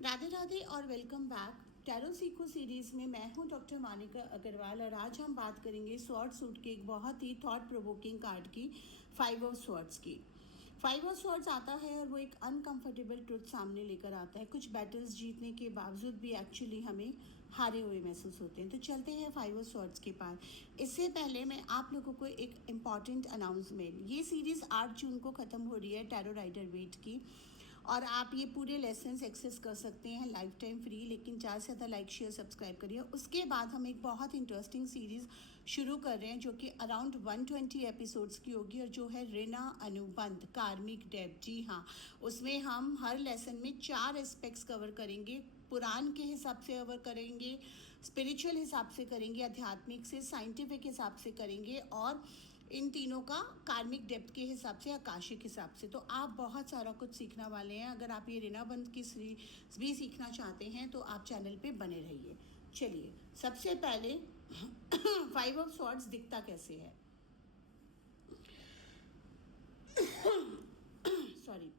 राधे राधे और welcome back. Tarot सीखो series में मैं हूं डॉक्टर मानिका अग्रवाल और आज हम बात करेंगे स्वॉर्ड सूट के एक बहुत ही थॉट प्रोवोकिंग कार्ड की, फाइव ऑफ स्वॉर्ड्स की। फाइव ऑफ स्वॉर्ड्स आता है और वो एक अनकंफर्टेबल ट्रुथ सामने लेकर आता है। कुछ बैटल्स जीतने के बावजूद भी एक्चुअली हमें हारे हुए महसूस होते हैं। तो चलते हैं फाइव ऑफ स्वॉर्ड्स के पास। इससे पहले मैं आप लोगों को एक इम्पॉर्टेंट अनाउंसमेंट, ये सीरीज़ 8 जून को ख़त्म हो रही है टैरो राइडर वेट की, और आप ये पूरे लेसन्स एक्सेस कर सकते हैं लाइफ टाइम फ्री। लेकिन ज़्यादा से ज़्यादा लाइक शेयर सब्सक्राइब करिए। उसके बाद हम एक बहुत इंटरेस्टिंग सीरीज़ शुरू कर रहे हैं जो कि अराउंड 120 एपिसोड्स की होगी और जो है ऋणा अनुबंध कार्मिक डेब्ट। जी हाँ, उसमें हम हर लेसन में 4 एस्पेक्ट्स कवर करेंगे। पुराण के हिसाब से कवर करेंगे, स्पिरिचुअल हिसाब से करेंगे, आध्यात्मिक से, साइंटिफिक हिसाब से करेंगे और इन तीनों का कार्मिक डेप्थ के हिसाब से, आकाशिक हिसाब से। तो आप बहुत सारा कुछ सीखने वाले हैं। अगर आप ये ऋणाबंध की सीरीज भी सीखना चाहते हैं तो आप चैनल पे बने रहिए। चलिए, सबसे पहले फाइव ऑफ स्वॉर्ड्स दिखता कैसे है। सॉरी,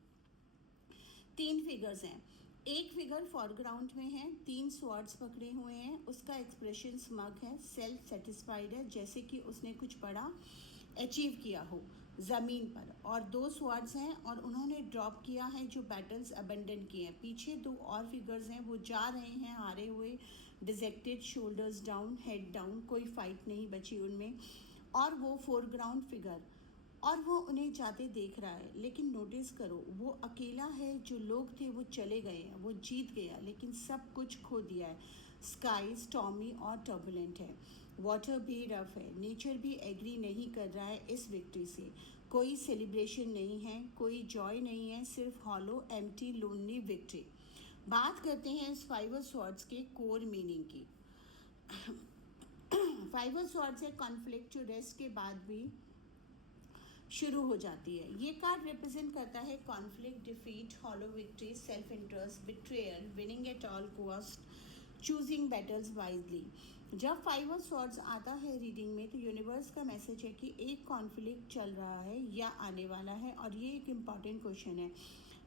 3 फिगर्स हैं। एक फिगर फॉरग्राउंड में है, 3 स्वॉर्ड्स पकड़े हुए हैं, उसका एक्सप्रेशन स्मग है, सेल्फ सेटिस्फाइड है, जैसे कि उसने कुछ बड़ा अचीव किया हो ज़मीन पर। और 2 स्वॉर्ड्स हैं और उन्होंने ड्रॉप किया है जो बैटल्स अबेंडन किए हैं। पीछे 2 और फिगर्स हैं, वो जा रहे हैं हारे हुए, dejected, shoulders down, head down, कोई फाइट नहीं बची उनमें। और वो फोरग्राउंड फिगर, और वो उन्हें जाते देख रहा है। लेकिन नोटिस करो, वो अकेला है, जो लोग थे वो चले गए हैं, वो जीत गया लेकिन सब कुछ खो दिया है। स्काई स्टॉर्मी और टर्बुलेंट है, वाटर भी रफ है, नेचर भी एग्री नहीं कर रहा है इस विक्ट्री से। कोई सेलिब्रेशन नहीं है, कोई जॉय नहीं है, सिर्फ हॉलो एम्प्टी लोनली विक्ट्री। बात करते हैं इस फाइव ऑफ स्वॉर्ड्स के कोर मीनिंग की। फाइव ऑफ स्वॉर्ड्स है कॉन्फ्लिक्ट जो रेस्ट के बाद भी शुरू हो जाती है। ये कार्ड रिप्रेजेंट करता है conflict, defeat, hollow victory, self interest, betrayal, winning at all cost, choosing battles wisely. जब फाइव ऑफ स्वॉर्ड्स आता है रीडिंग में तो यूनिवर्स का मैसेज है कि एक कॉन्फ्लिक्ट चल रहा है या आने वाला है। और ये एक इम्पॉर्टेंट क्वेश्चन है,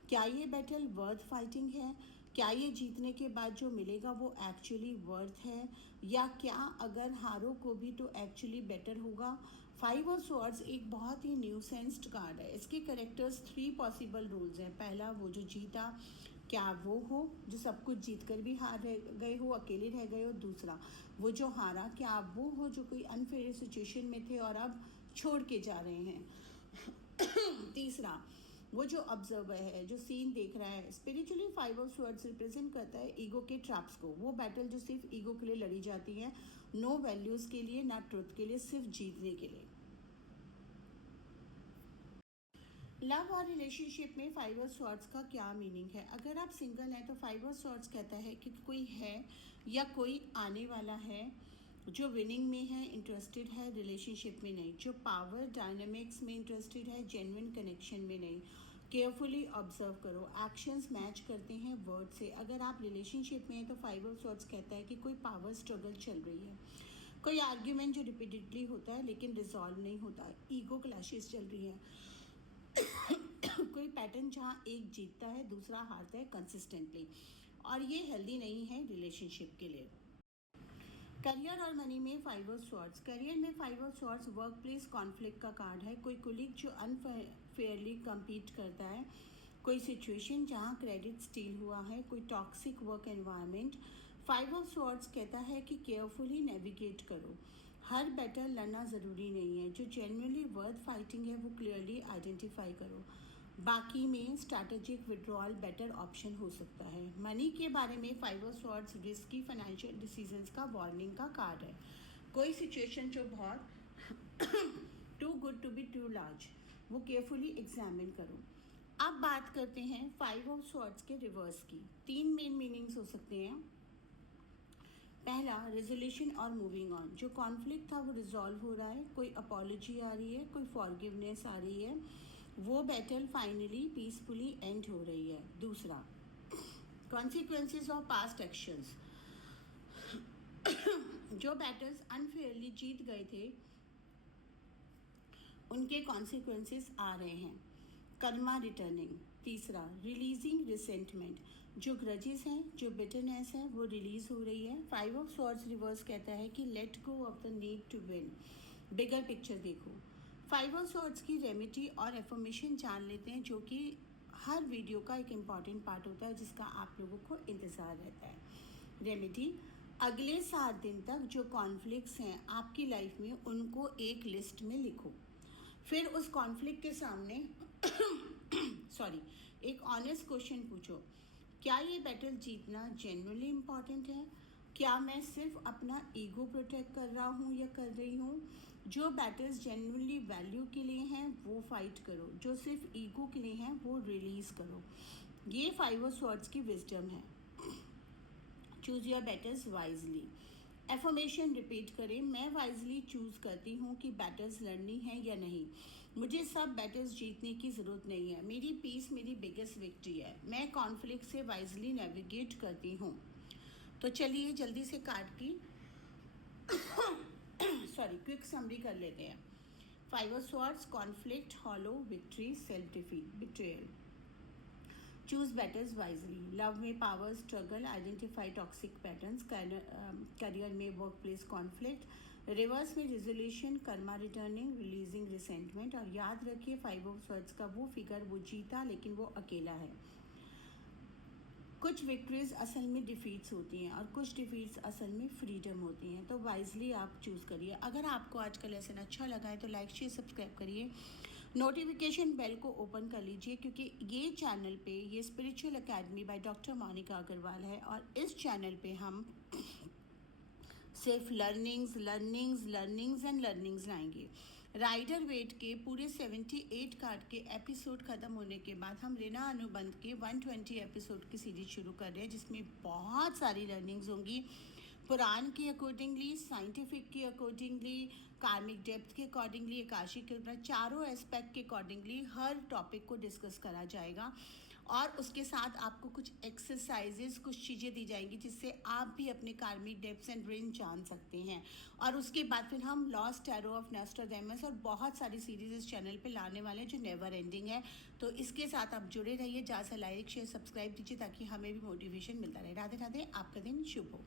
क्या ये बैटल वर्थ फाइटिंग है? क्या ये जीतने के बाद जो मिलेगा वो एक्चुअली वर्थ है, या क्या अगर हारो को भी तो एक्चुअली बेटर होगा? फाइव ऑफ स्वॉर्ड्स एक बहुत ही न्यूसेंस्ड कार्ड है। इसके करेक्टर्स 3 पॉसिबल रोल्स हैं। पहला, वो जो जीता, क्या वो हो जो सब कुछ जीत कर भी हार गए हो, अकेले रह गए हो। दूसरा, वो जो हारा, क्या वो हो जो कोई अनफेयर सिचुएशन में थे और अब छोड़ के जा रहे हैं। तीसरा, वो जो ऑब्जर्वर है, जो सीन देख रहा है। Spiritually five of swords represent करता है ईगो के ट्रैप्स को, वो बैटल जो सिर्फ ईगो के लिए लड़ी जाती है, नो वैल्यूज़ के लिए, ना ट्रुथ के लिए, सिर्फ जीतने के लिए। लव और रिलेशनशिप में फाइव ऑफ स्वॉर्ड्स का क्या मीनिंग है? अगर आप सिंगल हैं तो फाइव ऑफ स्वॉर्ड्स कहता है कि कोई है या कोई आने वाला है जो विनिंग में है, इंटरेस्टेड है, रिलेशनशिप में नहीं, जो पावर डायनामिक्स में इंटरेस्टेड है, जेन्युइन कनेक्शन में नहीं। केयरफुली ऑब्जर्व करो, एक्शंस मैच करते हैं वर्ड से। अगर आप रिलेशनशिप में हैं तो फाइव ऑफ स्वॉर्ड्स कहता है कि कोई पावर स्ट्रगल चल रही है, कोई आर्ग्यूमेंट जो रिपीटेडली होता है लेकिन रिजॉल्व नहीं होता, ईगो क्लैशेस चल रही हैं, कोई पैटर्न जहाँ एक जीतता है दूसरा हारता है कंसिस्टेंटली, और ये हेल्दी नहीं है रिलेशनशिप के लिए। करियर और मनी में फाइव ऑफ स्वॉर्ड्स, करियर में five of swords work place conflict का कार्ड है। कोई कुलीग जो अनफेयरली कम्पीट करता है, कोई सिचुएशन जहाँ क्रेडिट स्टील हुआ है, कोई toxic work environment. Five of swords कहता है कि केयरफुली नेविगेट करो, हर बैटल लड़ना ज़रूरी नहीं है, जो जेन्युइनली वर्थ फाइटिंग है वो क्लियरली आइडेंटिफाई करो। बाकी में स्ट्रैटेजिक विड्रॉल बेटर ऑप्शन हो सकता है। मनी के बारे में five of swords risky financial decisions का वार्निंग का कार्ड है। कोई सिचुएशन जो बहुत too good to be too large, वो केयरफुली एग्जामिन करो। अब बात करते हैं फाइव ऑफ स्वॉर्ड्स के रिवर्स की। 3 मेन मीनिंग्स हो सकते हैं। पहला, रेजोल्यूशन और मूविंग ऑन, जो कॉन्फ्लिक्ट था वो रिजॉल्व हो रहा है, कोई अपॉलॉजी आ रही है, कोई फॉरगिवनेस आ रही है, वो बैटल फाइनली पीसफुली एंड हो रही है। दूसरा, कॉन्सिक्वेंसेस ऑफ पास्ट एक्शंस, जो बैटल्स अनफेयरली जीत गए थे उनके कॉन्सिक्वेंसेस आ रहे हैं, कर्मा रिटर्निंग। तीसरा, रिलीजिंग रिसेंटमेंट, जो ग्रजेस हैं, जो बिटरनेस है, वो रिलीज़ हो रही है। 5 ऑफ स्वॉर्ड्स रिवर्स कहता है कि let go of the need to win, bigger picture देखो। 5 ऑफ स्वॉर्ड्स की रेमेडी और एफर्मेशन जान लेते हैं, जो कि हर वीडियो का एक इम्पॉर्टेंट पार्ट होता है जिसका आप लोगों को इंतज़ार रहता है। रेमेडी, अगले 7 दिन तक जो कॉन्फ्लिक्ट्स हैं आपकी लाइफ में उनको एक लिस्ट में लिखो। फिर उस कॉन्फ्लिक्ट के सामने सॉरी एक ऑनेस्ट क्वेश्चन पूछो, क्या ये बैटल जीतना जेन्युइनली इम्पॉर्टेंट है? क्या मैं सिर्फ अपना ईगो प्रोटेक्ट कर रहा हूँ या कर रही हूँ? जो बैटल्स जेन्युइनली वैल्यू के लिए हैं वो फाइट करो, जो सिर्फ ईगो के लिए हैं वो रिलीज करो। ये 5 ऑफ स्वॉर्ड्स की विजडम है। Choose your battles wisely. Affirmation repeat करें, मैं वाइजली चूज़ करती हूँ कि बैटल्स लड़नी है या नहीं। मुझे सब बैटल्स जीतने की ज़रूरत नहीं है। मेरी पीस मेरी बिगेस्ट विक्ट्री है। मैं कॉन्फ्लिक्ट से वाइजली नेविगेट करती हूँ। तो चलिए जल्दी से कार्ड की क्विक समरी कर लेते हैं। 5 of swords, conflict, hollow, victory, self defeat, betrayal. Choose battles wisely. Love में power, struggle, identify toxic patterns, career में वर्क प्लेस कॉन्फ्लिक्ट, रिवर्स में resolution, karma returning, releasing resentment. और याद रखिए 5 ऑफ स्वॉर्ड्स का वो फिगर वो जीता लेकिन वो अकेला है। कुछ विक्ट्रीज असल में डिफीट्स होती हैं और कुछ डिफीट्स असल में फ्रीडम होती हैं। तो वाइजली आप चूज़ करिए। अगर आपको आज का लेसन अच्छा लगा है तो लाइक शेयर सब्सक्राइब करिए, नोटिफिकेशन बेल को ओपन कर लीजिए, क्योंकि ये चैनल पे ये spiritual academy by doctor Monika Agarwal है और इस चैनल पे हम सिर्फ लर्निंग्स एंड लर्निंग्स लाएंगे। राइडर वेट के पूरे 78 कार्ड के एपिसोड ख़त्म होने के बाद हम रीना अनुबंध के 120 एपिसोड की सीरीज शुरू कर रहे हैं, जिसमें बहुत सारी लर्निंग्स होंगी। पुराण के अकॉर्डिंगली, साइंटिफिक के अकॉर्डिंगली, कार्मिक डेप्थ के अकॉर्डिंगली, आकाशिक कल्पना, चारों एस्पेक्ट के अकॉर्डिंगली हर टॉपिक को डिस्कस करा जाएगा। और उसके साथ आपको कुछ एक्सरसाइजेस, कुछ चीज़ें दी जाएंगी जिससे आप भी अपने कार्मिक डेप्थ्स एंड ड्रीम जान सकते हैं। और उसके बाद फिर हम लॉस्ट टैरो ऑफ नोस्ट्राडेमस और बहुत सारी सीरीज इस चैनल पे लाने वाले हैं जो नेवर एंडिंग है। तो इसके साथ आप जुड़े रहिए, जहाँ से लाइक शेयर सब्सक्राइब दीजिए ताकि हमें भी मोटिवेशन मिलता रहे। राधे राधे, आपका दिन शुभ हो।